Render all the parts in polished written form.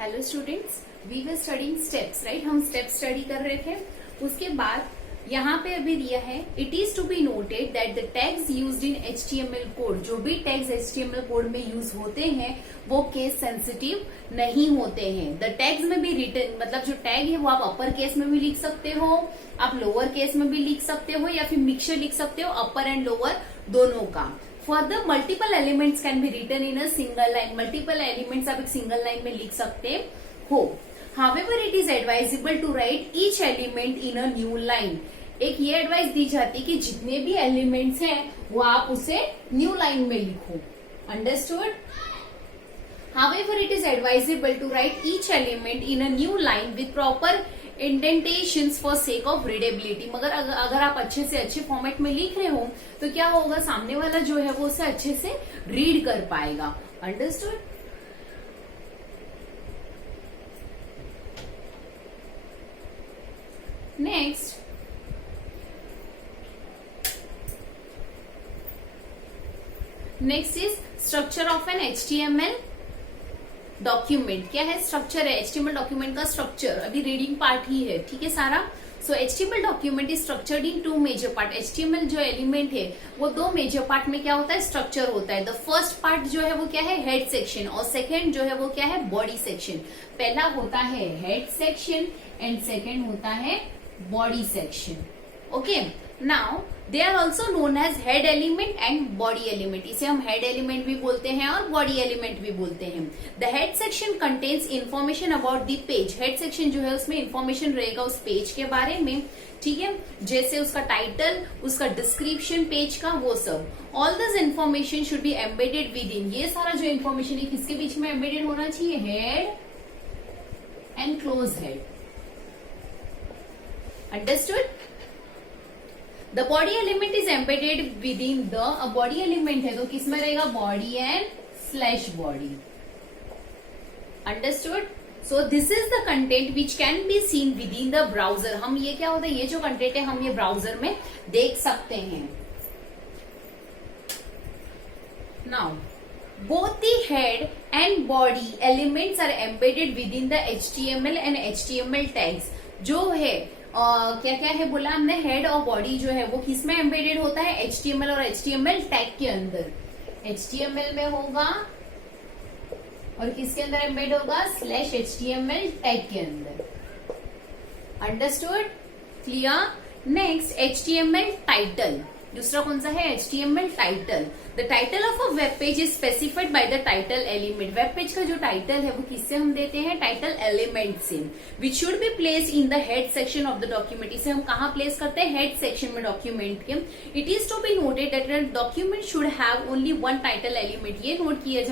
Hello students, we were studying steps right. हम step study कर रहे थे। उसके बाद यहाँ पे अभी दिया है, it is to be noted that the tags used in HTML code, जो भी टैग्स HTML कोड में यूज होते हैं वो केस सेंसिटिव नहीं होते हैं। द टैग्स में भी रिटन मतलब जो टैग है वो आप अपर केस में भी लिख सकते हो, आप लोअर केस में भी लिख सकते हो, या फिर मिक्सचर लिख सकते हो अपर एंड लोअर दोनों का। Further, multiple elements can be written in a single line. Multiple elements आप एक single line में लिख सकते हो। However, it is advisable to write each element in a new line. एक ये एडवाइस दी जाती है कि जितने भी एलिमेंट्स हैं वो आप उसे न्यू लाइन में लिखो। Understood? However, it is advisable to write each element in a new line with proper indentations for sake of readability. मगर अगर आप अच्छे से अच्छे फॉर्मेट में लिख रहे हो तो क्या होगा, सामने वाला जो है वो उसे अच्छे से रीड कर पाएगा। Understood? Next, is structure of an HTML document. क्या है स्ट्रक्चर? है HTML डॉक्यूमेंट का स्ट्रक्चर। अभी रीडिंग पार्ट ही है, ठीक है सारा। So HTML document is structured in 2 major part. HTML जो एलिमेंट है वो 2 मेजर पार्ट में क्या होता है, स्ट्रक्चर होता है। द फर्स्ट पार्ट जो है वो क्या है, हेड सेक्शन, और सेकेंड जो है वो क्या है, बॉडी सेक्शन। पहला होता है हेड सेक्शन एंड सेकेंड होता है body section. Okay, now they are also known as head element and body element. इसे हम हेड एलिमेंट भी बोलते हैं और बॉडी एलिमेंट भी बोलते हैं। The head section contains information about the page. Head section जो है उसमें इन्फॉर्मेशन रहेगा उस पेज के बारे में, ठीक है, जैसे उसका टाइटल, उसका डिस्क्रिप्शन पेज का, वो सब। All this information should be embedded with in. ये सारा जो इन्फॉर्मेशन है किसके बीच में एम्बेडेड होना चाहिए, head and close head. Understood? The body element is embedded with in the, body element है तो किसमें रहेगा, body and slash body. Understood? So this is the content which can be seen with in the browser. हम ये क्या होता है, ये जो कंटेंट है हम ये ब्राउजर में देख सकते हैं। Now both the head and body elements are embedded within the HTML and HTML tags। जो है क्या क्या है बोला हमने, हेड और बॉडी जो है वो किसमें एम्बेडेड होता है, HTML और HTML टैग के अंदर। HTML में होगा और किसके अंदर एम्बेड होगा, स्लैश HTML टैग के अंदर। Understood? Clear? Next, HTML title. दूसरा कौन सा है, HTML title. The title of a web page is specified by the title element. Web page का जो टाइटल है वो किससे हम देते हैं, टाइटल एलिमेंट से। Which should be place in the head section of the document. इसे हम कहाँ प्लेस करते हैं, हेड सेक्शन में डॉक्यूमेंट के। It is to be noted that document should have only 1 title element. ये नोट किया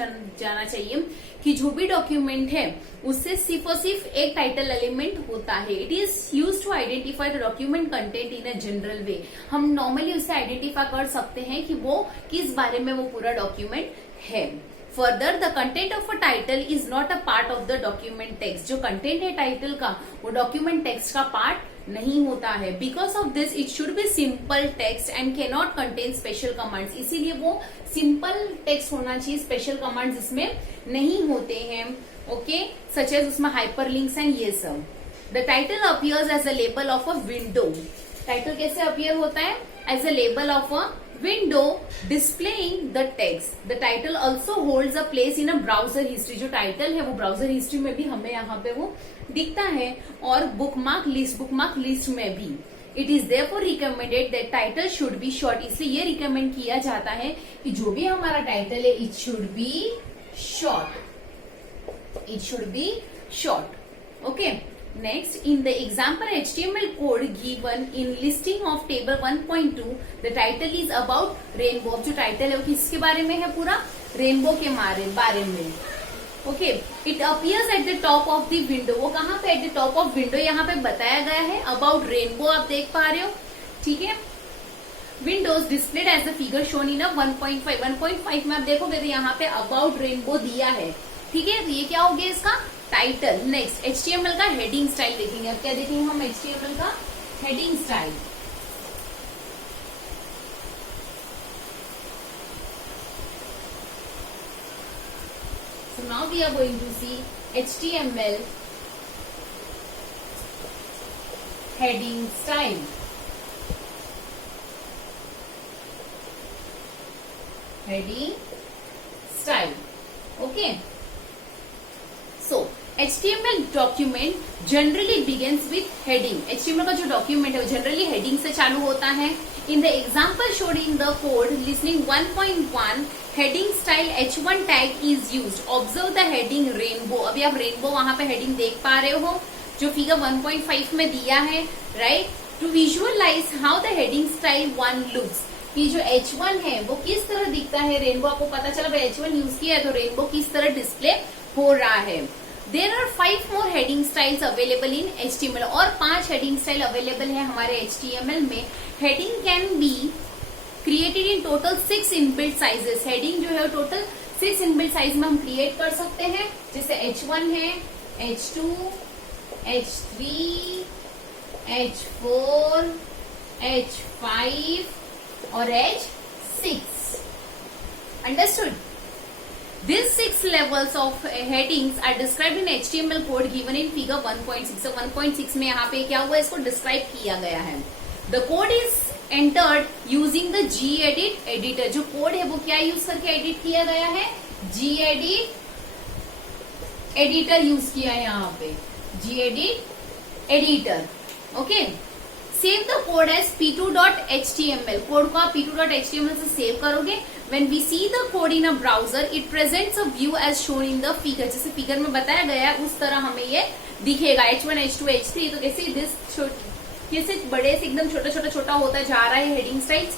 जाना चाहिए कि जो भी डॉक्यूमेंट है उससे सिर्फ और सिर्फ एक टाइटल एलिमेंट होता है। It is use to identify the document content in a general way. हम नॉर्मली उससे आइडेंटिफाई कर सकते हैं कि वो किस बारे में वो पूरा डॉक्यूमेंट है। Further, the content of a title is not a part of the document text. जो कंटेंट है टाइटल का वो डॉक्यूमेंट टेक्स्ट का पार्ट नहीं होता है। Because of this it should be simple text and can not contain special commands. इसीलिए वो सिंपल टेक्स्ट होना चाहिए, स्पेशल कमांड्स इसमें नहीं होते हैं। ओके, सच एज उसमें हाइपर लिंक्स एंड ये सब। The title appears as a label of a window. Title कैसे अपीयर होता है, as a label of a window displaying the text. The title also holds a place in a browser history. जो title है वो browser history में भी हमें यहाँ पे वो दिखता है, और बुकमार्क लिस्ट में भी। It is therefore recommended that title should be short. इसलिए ये रिकमेंड किया जाता है कि जो भी हमारा टाइटल है it should be short. It should be short. Okay, next, in the example HTML code given in listing of table 1.2, the title is about rainbow। जो टाइटल है वो किसके बारे में है, पूरा रेनबो के बारे में। Okay, it appears at the top of the window. वो कहाँ पे, at the top of window यहाँ पे बताया गया है। अबाउट रेनबो आप देख पा रहे हो, ठीक है। Windows displayed as the figure shown in 1.5। 1.5 में आप देखोगे तो यहाँ पे अबाउट रेनबो दिया है, ठीक है। तो ये क्या हो गया इसका टाइटल। नेक्स्ट, HTML का हेडिंग स्टाइल देखेंगे। अब क्या देखेंगे हम, HTML का heading style. now we are going to see HTML heading style. Heading style. Okay. So HTML document generally begins with heading. HTML का जो document है वो generally heading से चालू होता है. In the example showed in the code listening 1.1, heading style h1 tag is used. Observe the heading rainbow. अभी आप rainbow वहां पे heading देख पा रहे हो जो फिगर 1.5 में दिया है, right? To visualize how the heading style 1 looks. कि जो h1 है वो किस तरह दिखता है रेनबो, आपको पता चला भाई h1 यूज किया है तो रेनबो किस तरह डिस्प्ले हो रहा है. There are 5 more heading styles available in HTML. और 5 heading style available है हमारे HTML में. Heading can be created in total 6 inbuilt sizes. Heading जो है वो total 6 inbuilt size में हम create कर सकते हैं, जैसे H1 है, H2, H3, H4, H5 और H6. Understood? These 6 levels of headings are described in HTML code given in figure 1.6. So 1.6 में यहाँ पे क्या हुआ इसको डिस्क्राइब किया गया है. The code is entered using the gedit editor. जो कोड है वो क्या यूज करके एडिट किया गया है? gedit editor यूज किया है यहाँ पे. gedit editor. Okay. Save the code as p2.html. Code को आप p2.html से सेव करोगे. When we see the code in a browser, it presents a view as shown in the figure. जैसे figure में बताया गया है उस तरह हमें ये दिखेगा. H1, H2, H3 तो कैसे बड़े से एकदम छोटा छोटा होता जा रहा है हेडिंग स्टाइल्स.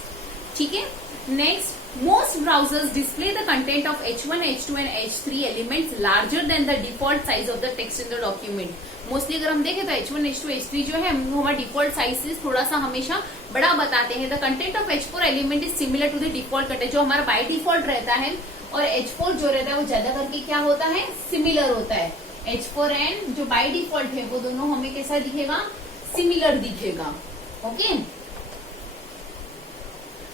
ठीक है. Next, most browsers display the content of H1, H2 and H3 elements larger than the default size of the text in the document. Mostly अगर हम देखें तो H1, H2, H3 जो है वो हमारा डिफॉल्ट साइज से थोड़ा सा हमेशा बड़ा बताते हैं. The content of H4 element is similar to the default content. जो हमारा बाय डिफॉल्ट रहता है और H4 जो रहता है वो ज्यादा करके क्या होता है? सिमिलर होता है. H4 एंड जो बाय डिफॉल्ट है वो दोनों हमें कैसा दिखेगा? सिमिलर दिखेगा. Okay.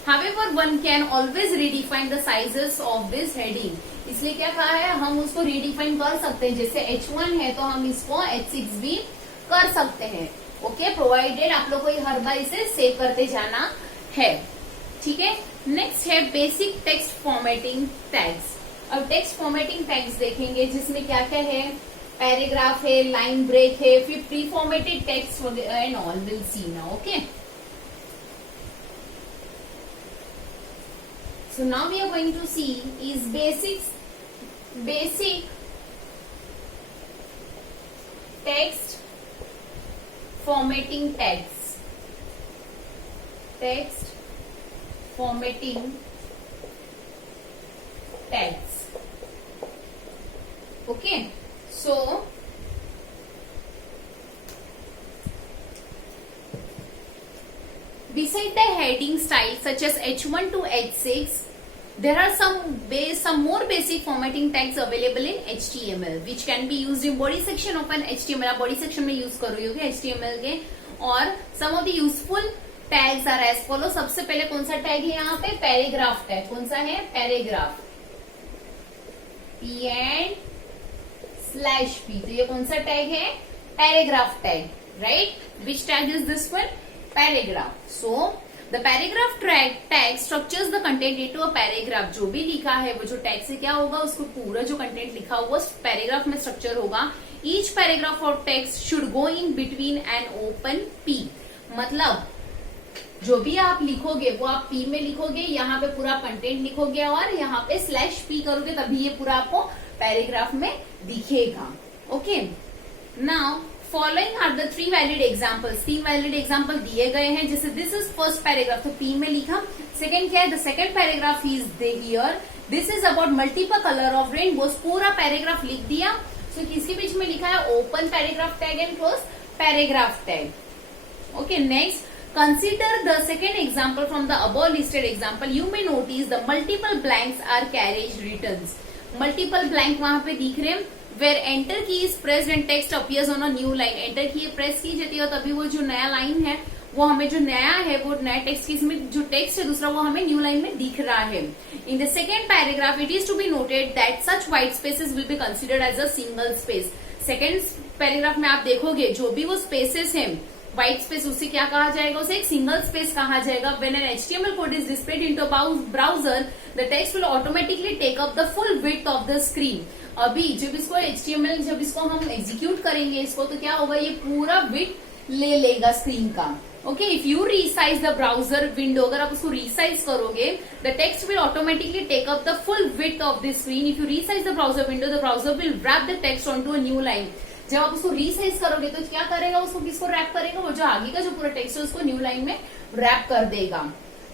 However, one can always redefine the sizes of this heading. इसलिए क्या कहा है, हम उसको redefine कर सकते हैं. जैसे H1 है तो हम इसको H6 भी कर सकते हैं. ओके, प्रोवाइडेड आप लोग को हर बार इसे सेव करते जाना है. ठीक है. नेक्स्ट है बेसिक टेक्स्ट फॉर्मेटिंग टैग्स. अब टेक्स्ट फॉर्मेटिंग टैग्स देखेंगे जिसमें क्या क्या है. पैराग्राफ है, लाइन ब्रेक है, फिर pre formatted text and all will see now. Okay. So now we are going to see is basic text formatting tags. Text formatting tags. Okay. So beside the heading style such as H1 to H6, there are some more basic formatting tags available in HTML which can be used in body section of an HTML. आप body section में use करोगे HTML के. और some of the useful tags are as follows. सबसे पहले कौन सा tag है यहाँ पे? Paragraph tag. कौन सा है? पैराग्राफ. P and /P. तो ये कौन सा टैग है? Paragraph tag. Right? Which tag is this one? Paragraph. So the paragraph tag structures the content into a paragraph. जो भी लिखा है वो जो टैग से क्या होगा उसको पूरा जो कंटेंट लिखा हुआ पैराग्राफ में स्ट्रक्चर होगा. Each paragraph of text should go in between an open P. मतलब जो भी आप लिखोगे वो आप P में लिखोगे, यहाँ पे पूरा कंटेंट लिखोगे और यहाँ पे /P करोगे तभी ये पूरा आपको पैराग्राफ में दिखेगा. Okay. Now following are the 3 valid examples. 3 valid example दिए गए हैं. जैसे दिस इज फर्स्ट पैराग्राफ तो P में लिखा. सेकंड क्या है? The second paragraph is here. This is about multiple colour of rainbows. पूरा पैराग्राफ लिख दिया. सो किसके बीच में लिखा है? Open paragraph tag and close paragraph tag. Okay. Next, consider the second example from the above listed example. You may notice the multiple blanks are carriage returns. Multiple blank वहां पे दिख रहे हैं. Where enter key is pressed and text appears on a new line. Enter key press की जाती है तभी वो जो नया लाइन है वो हमें जो नया है वो नया टेक्स्ट इसमें जो टेक्स्ट है दूसरा वो हमें न्यू लाइन में दिख रहा है. In the second paragraph it is to be noted that such white spaces will be considered as a single space. Second paragraph में आप देखोगे जो भी वो स्पेसेस है व्हाइट स्पेस उसे क्या कहा जाएगा, उसे एक सिंगल स्पेस कहा जाएगा. When an HTML code is displayed into browser the text will automatically take up the full width of the screen. अभी जब इसको HTML जब इसको हम एग्जीक्यूट करेंगे इसको तो क्या होगा, ये पूरा विड्थ ले लेगा स्क्रीन का. Okay, if you resize the browser window, अगर आप उसको रीसाइज करोगे the text will automatically take up the full width of the screen. If you resize the browser window the browser will wrap the text on to a new line. जब आप उसको resize करोगे तो क्या करेगा, उसको किसको रैप करेगा, वो जो आगे का जो पूरा टेक्स्ट है उसको न्यू लाइन में रैप कर देगा.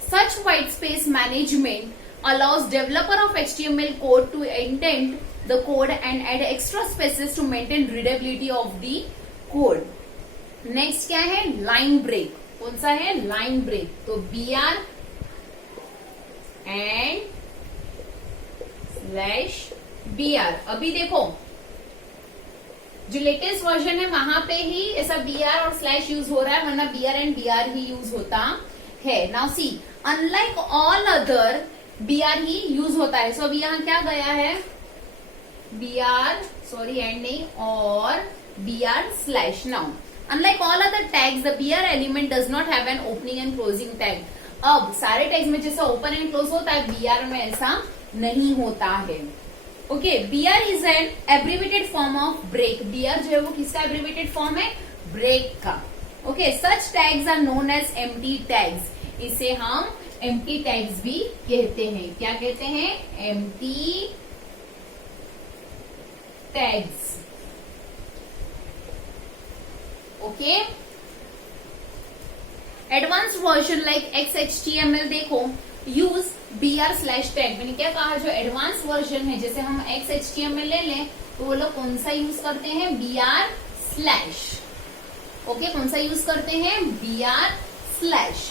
Such white space management allows developer of HTML code to indent the code and add extra spaces to maintain readability of the code. Next क्या है, लाइन ब्रेक. कौन सा है, लाइन ब्रेक. तो BR and /BR. अभी देखो जो latest version है वहां पे ही ऐसा BR और स्लैश यूज हो रहा है, वरना BR and BR he use होता है. Now see, unlike all other BR ही यूज होता है. सो अभी यहाँ क्या गया है, BR सॉरी एंड नहीं और BR slash. Now unlike all other tags the BR element does not have an opening and closing tag. अब सारे टैग्स में जैसा ओपन एंड क्लोज होता है BR में ऐसा नहीं होता है. Okay, BR is an abbreviated form of break. BR जो है वो किसका एब्रीवेटेड फॉर्म है, ब्रेक का. Okay, such tags are known as empty tags. इसे हम एम्प्टी टैग्स भी कहते हैं. क्या कहते हैं, empty tags. Okay, advance version like XHTML देखो यूज BR स्लैश टैग. मैंने क्या कहा, जो एडवांस वर्जन है जैसे हम XHTML ले लें तो वो लोग कौन सा यूज करते हैं, BR स्लैश. ओके, कौन सा यूज करते हैं, BR slash.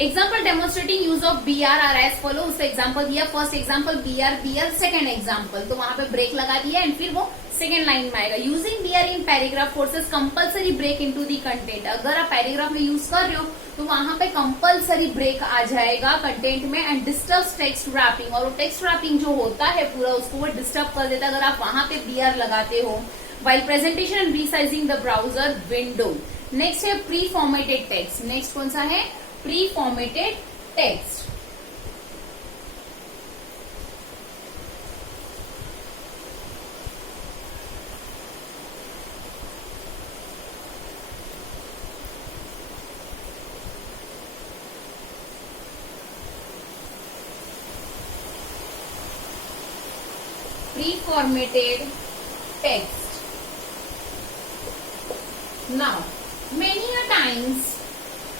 Example demonstrating use of BR are as follow. उसका एग्जाम्पल दिया, first example BR, second example, तो वहां पे ब्रेक लगा दिया एंड फिर वो सेकेंड लाइन में आएगा. Using BR in paragraph forces compulsory break into the content. अगर आप पैराग्राफ में यूज कर रहे हो तो वहां पे कंपल्सरी ब्रेक आ जाएगा कंटेंट में एंड डिस्टर्ब टेक्स्ट रैपिंग. और वो टेक्स्ट रैपिंग जो होता है पूरा उसको वो डिस्टर्ब कर देता है अगर आप वहां पे BR लगाते हो. while presentation and resizing the browser window. Next है प्री फॉर्मेटेड टेक्स्ट. नेक्स्ट कौन सा है, pre formatted text. Pre-formatted text. Now, many a times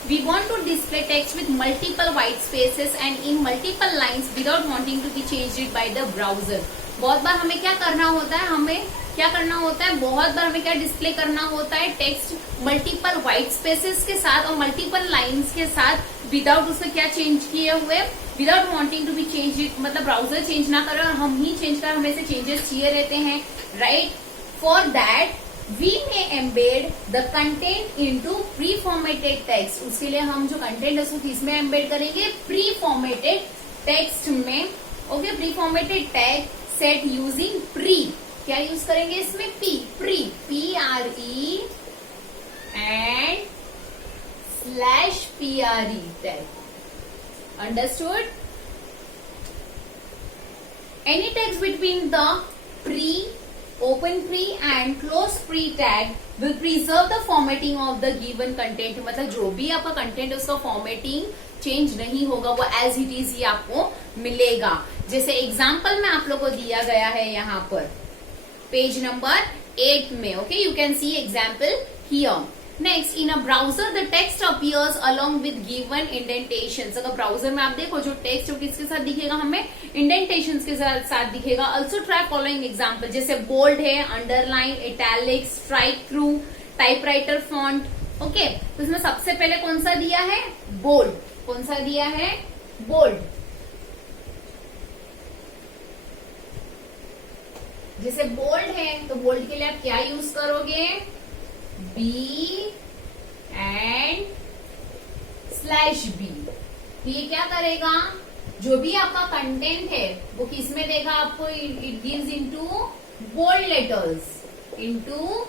we want to display text with multiple white spaces and in multiple lines without wanting to be changed it by the browser. बहुत बार हमें क्या करना होता है, बहुत बार हमें क्या display करना होता है, टेक्स्ट मल्टीपल व्हाइट स्पेसेस के साथ और मल्टीपल लाइंस के साथ विदाउट उसमें क्या चेंज किए हुए, without wanting to be change it. मतलब ब्राउजर चेंज ना करे और हम ही चेंज कर, हमें से चेंजेस चाहिए रहते हैं, right. For that we may embed the content into preformatted text. उसके लिए हम जो कंटेंट है उसको किसमें एम्बेड करेंगे, प्री फॉर्मेटेड टेक्स्ट में. Okay, pre formatted tag set using pre. क्या यूज करेंगे इसमें, P, pre, PRE and /PRE tag. Understood? Any text between the pre, open pre and close pre tag will preserve the formatting of the given content. मतलब जो भी आपका content है उसका formatting change नहीं होगा, वो एज इट इज ही आपको मिलेगा. जैसे एग्जाम्पल में आप लोग को दिया गया है यहाँ पर पेज नंबर 8 में. Okay, you can see example here. Next, in a browser the text appears along with given indentations. अगर ब्राउजर में आप देखो जो टेक्स्ट किसके साथ दिखेगा, हमें इंडेंटेशंस के साथ दिखेगा. ऑल्सो ट्राई फॉलोइंग एग्जाम्पल, जैसे बोल्ड है, underline, italic, strike through, typewriter font. Okay, तो इसमें सबसे पहले कौन सा दिया है, बोल्ड. कौन सा दिया है, बोल्ड. जैसे बोल्ड है तो बोल्ड के लिए आप क्या यूज करोगे, बी एंड स्लैश बी। तो ये क्या करेगा, जो भी आपका कंटेंट है वो किस में देगा आपको, it gives into bold letters, into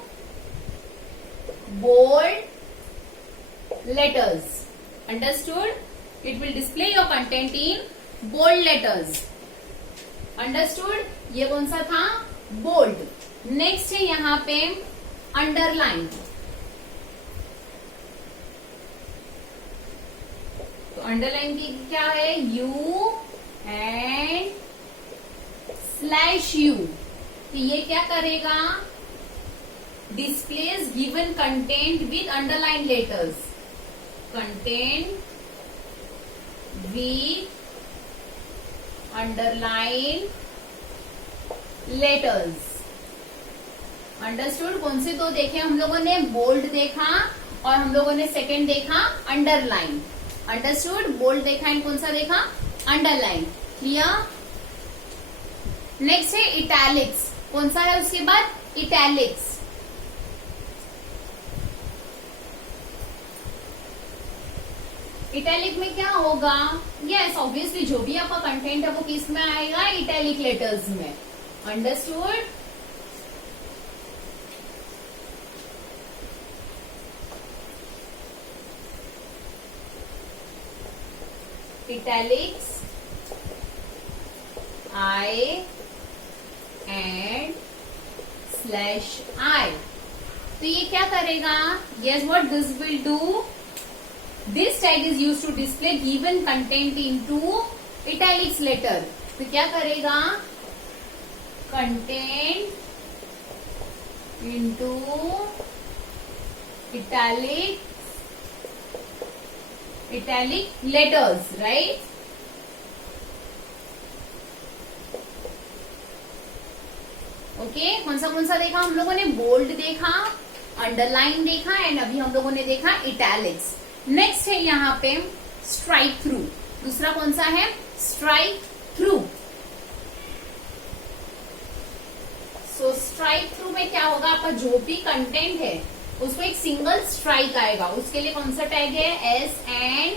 bold letters. Understood? It will display your content in bold letters. Understood? ये कौन सा था, bold. Next है यहाँ पे underline. तो underline की क्या है, U and /U. तो ये क्या करेगा, displays given content with underline letters. Content with underline letters. Understood? कौन से दो देखे हम लोगों ने, बोल्ड देखा और हम लोगों ने सेकेंड देखा अंडरलाइन। अंडरस्टूड? बोल्ड देखा एंड कौन सा देखा, अंडरलाइन। क्लियर? नेक्स्ट है इटैलिक्स। कौन सा है उसके बाद, इटैलिक्स। इटैलिक में क्या होगा, यस ऑब्वियसली जो भी आपका कंटेंट है वो किस में आएगा, इटैलिक लेटर्स में। Understood? Italics I and /I। तो ये क्या करेगा, yes what this will do, this tag is used to display given content into italics letter। तो क्या करेगा, content into italic letters, right? Okay, कौन सा देखा हम लोगों ने, बोल्ड देखा, अंडरलाइन देखा एंड अभी हम लोगों ने देखा इटैलिक्स। नेक्स्ट है यहाँ पे स्ट्राइक थ्रू। दूसरा कौन सा है, स्ट्राइक थ्रू। सो स्ट्राइक थ्रू में क्या होगा, आपका जो भी कंटेंट है उसको एक सिंगल स्ट्राइक आएगा। उसके लिए कौन सा टैग है, S and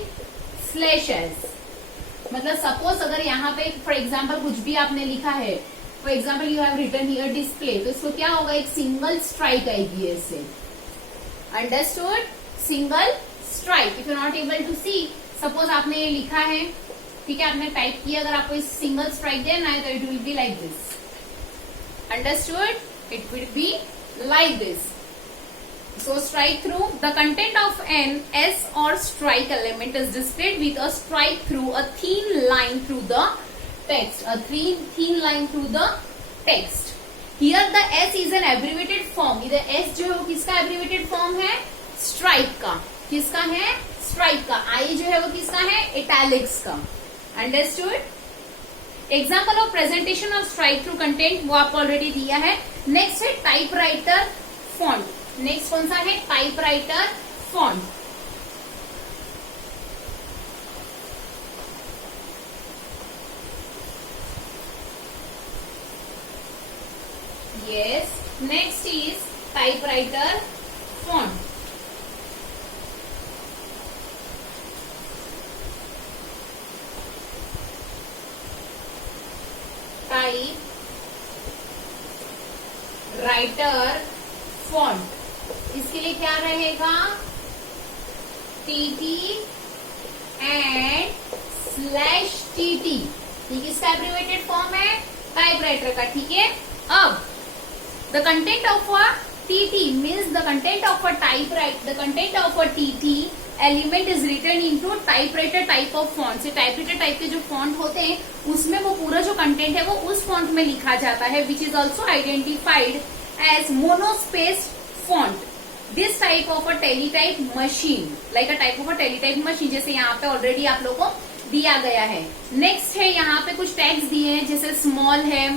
/S। मतलब सपोज अगर यहाँ पे फॉर एग्जाम्पल कुछ भी आपने लिखा है, for example you have written here display, तो इसको क्या होगा, एक सिंगल स्ट्राइक आएगी ऐसे। Understood? Single strike. If you not able to see, suppose आपने ये लिखा है, ठीक है, आपने टाइप किया, अगर आपको इस सिंगल स्ट्राइक देना है तो it will be like this. Understood? It will be like this. So strike through, the content of an S or strike element is displayed with a strike through, a thin line through the text, a thin line through the text. Here the S is an abbreviated form. इधर S जो है वो किसका abbreviated form है, strike का। किसका है, strike का। I जो है वो किसका है, italics का। Understood? Example of presentation of strike through content वो आपको ऑलरेडी दिया है। नेक्स्ट है टाइपराइटर फॉन्ट। नेक्स्ट कौन सा है, typewriter font. Yes, next is typewriter font. Typewriter font, इसके लिए क्या रहेगा, TT and /TT। ये किसका एब्रीवेटेड फॉर्म है, टाइपराइटर का। ठीक है, अब the content of a TT means the content of a TT element is written into typewriter type of font। से टाइपराइटर टाइप के जो फॉन्ट होते हैं उसमें वो पूरा जो कंटेंट है वो उस फॉन्ट में लिखा जाता है, which is also identified as monospaced font। This type of a teletype machine, like a type of a teletype machine, जैसे यहाँ पे ऑलरेडी आप लोगों को दिया गया है। नेक्स्ट है यहाँ पे कुछ टैग्स दिए हैं, जैसे स्मॉल है,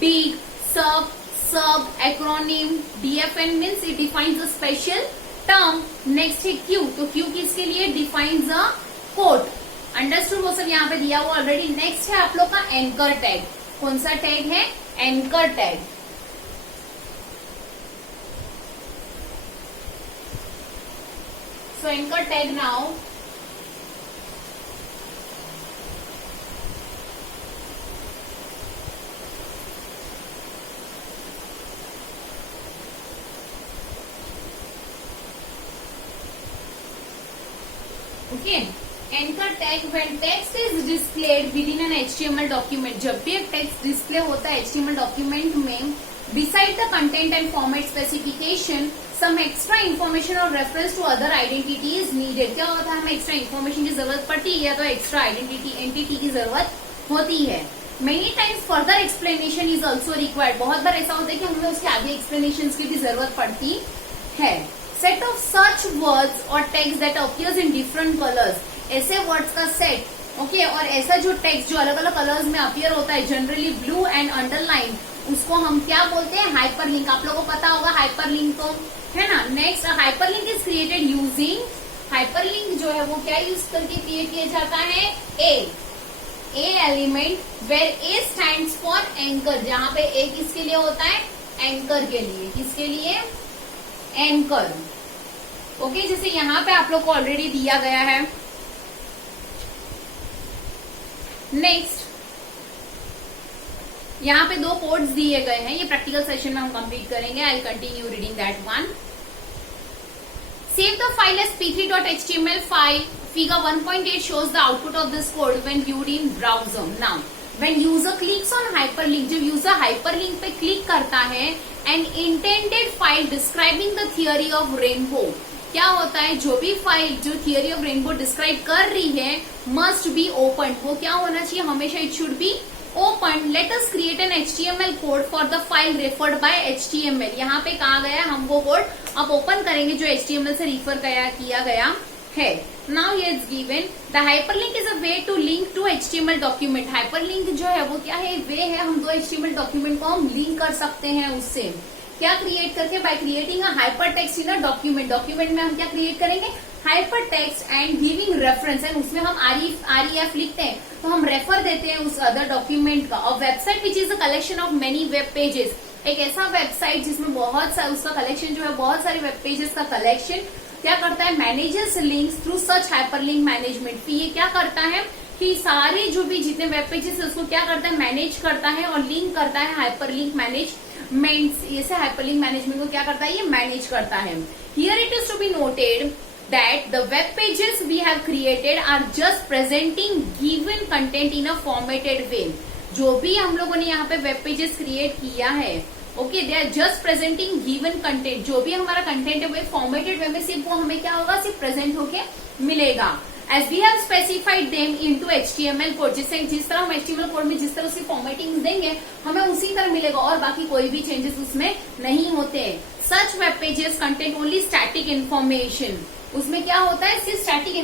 बिग, सब, acronym, DFN means it defines a special term. Next है क्यू, तो क्यू किसके लिए, डिफाइंस अ कोड। अंडरस्टूड? वो सब यहाँ पे दिया हुआ ऑलरेडी। नेक्स्ट है आप लोग का एंकर टैग। कौन सा टैग है, anchor tag. So anchor tag now. Okay. Anchor tag when text is displayed within an HTML document. जब भी एक टेक्स्ट डिस्प्ले होता है HTML डॉक्यूमेंट में, beside the content and format specification, some extra information or reference to other identity is needed. क्या होता है, हमें एक्स्ट्रा इन्फॉर्मेशन की जरूरत पड़ती है या तो एक्स्ट्रा एंटिटी की जरूरत होती है. Many times further explanation is also required. बहुत बार ऐसा होता है कि हमें उसके आगे एक्सप्लेनेशन की भी जरूरत पड़ती है. Set of such words or text that appears in different colors. ऐसे वर्ड्स का सेट, ओके, और ऐसा जो टेक्स्ट जो अलग अलग कलर्स में अपीयर होता है, जनरली ब्लू एंड अंडरलाइन, उसको हम क्या बोलते हैं, हाइपरलिंक. आप लोगों को पता होगा हाइपरलिंक तो, है ना. Next, hyperlink is created using, hyperlink जो है वो क्या यूज करके क्रिएट किया जाता है, A element where A stands for anchor. जहां पे ए किसके लिए होता है, एंकर के लिए. किसके लिए, एंकर. ओके, जैसे यहाँ पे आप लोग को ऑलरेडी दिया गया है. नेक्स्ट, यहाँ पे 2 कोड्स दिए गए हैं, ये प्रैक्टिकल सेशन में हम कंप्लीट करेंगे. I continue reading that one. Save the file as p3.html file. Figure 1.8 shows the output of this code when viewed in browser. Now, when user clicks on hyperlink, जब user hyperlink पे click करता है, and intended file describing the theory of rainbow, क्या होता है, जो भी file जो थियरी ऑफ रेनबो डिस्क्राइब कर रही है, मस्ट बी ओपन. वो क्या होना चाहिए, हमेशा it should be open. Let us create an HTML code for the file referred by HTML. यहाँ पे कहा गया हम वो कोड अब ओपन करेंगे जो HTML से रिफर किया गया है. नाउ ये is given the hyperlink is a way to link to HTML document. Hyperlink जो है वो क्या है, वे है, हम 2 HTML डॉक्यूमेंट को हम लिंक कर सकते हैं उससे. क्या क्रिएट करके, by creating a hyper text in a document. Document में हम क्या क्रिएट करेंगे, hyper text and giving reference, and उसमें हम REF लिखते हैं तो हम रेफर देते हैं उस अदर डॉक्यूमेंट का. और website which is a collection of many web pages. एक ऐसा वेबसाइट जिसमें बहुत सारा उसका कलेक्शन जो है, बहुत सारे वेब पेजेस का कलेक्शन क्या करता है, manages links through such hyperlink management. ये क्या करता है कि सारे जो भी जितने वेब पेजेस है उसको क्या करता है, मैनेज करता है और लिंक करता है हाइपरलिंक मैनेजमेंट. ऐसे हाइपरलिंक मैनेजमेंट को क्या करता है, ये मैनेज करता है. Here it is to be noted that the web pages we have created are just presenting given content in a formatted way. जो भी हम लोगों ने यहाँ पे वेब पेजेस क्रिएट किया है, okay, they are just presenting given content. जो भी हमारा कंटेंट है वो फॉर्मेटेड वे में सिर्फ वो हमें क्या होगा, सिर्फ प्रेजेंट होके मिलेगा. As we have specified them into HTML code, जिस तरह हम HTML कोड में जिस तरह उसकी फॉर्मेटिंग देंगे हमें उसी तरह मिलेगा और बाकी कोई भी चेंजेस उसमें नहीं होते. Such web pages contain only static information. उसमें क्या होता है, सिर्फ स्टैटिक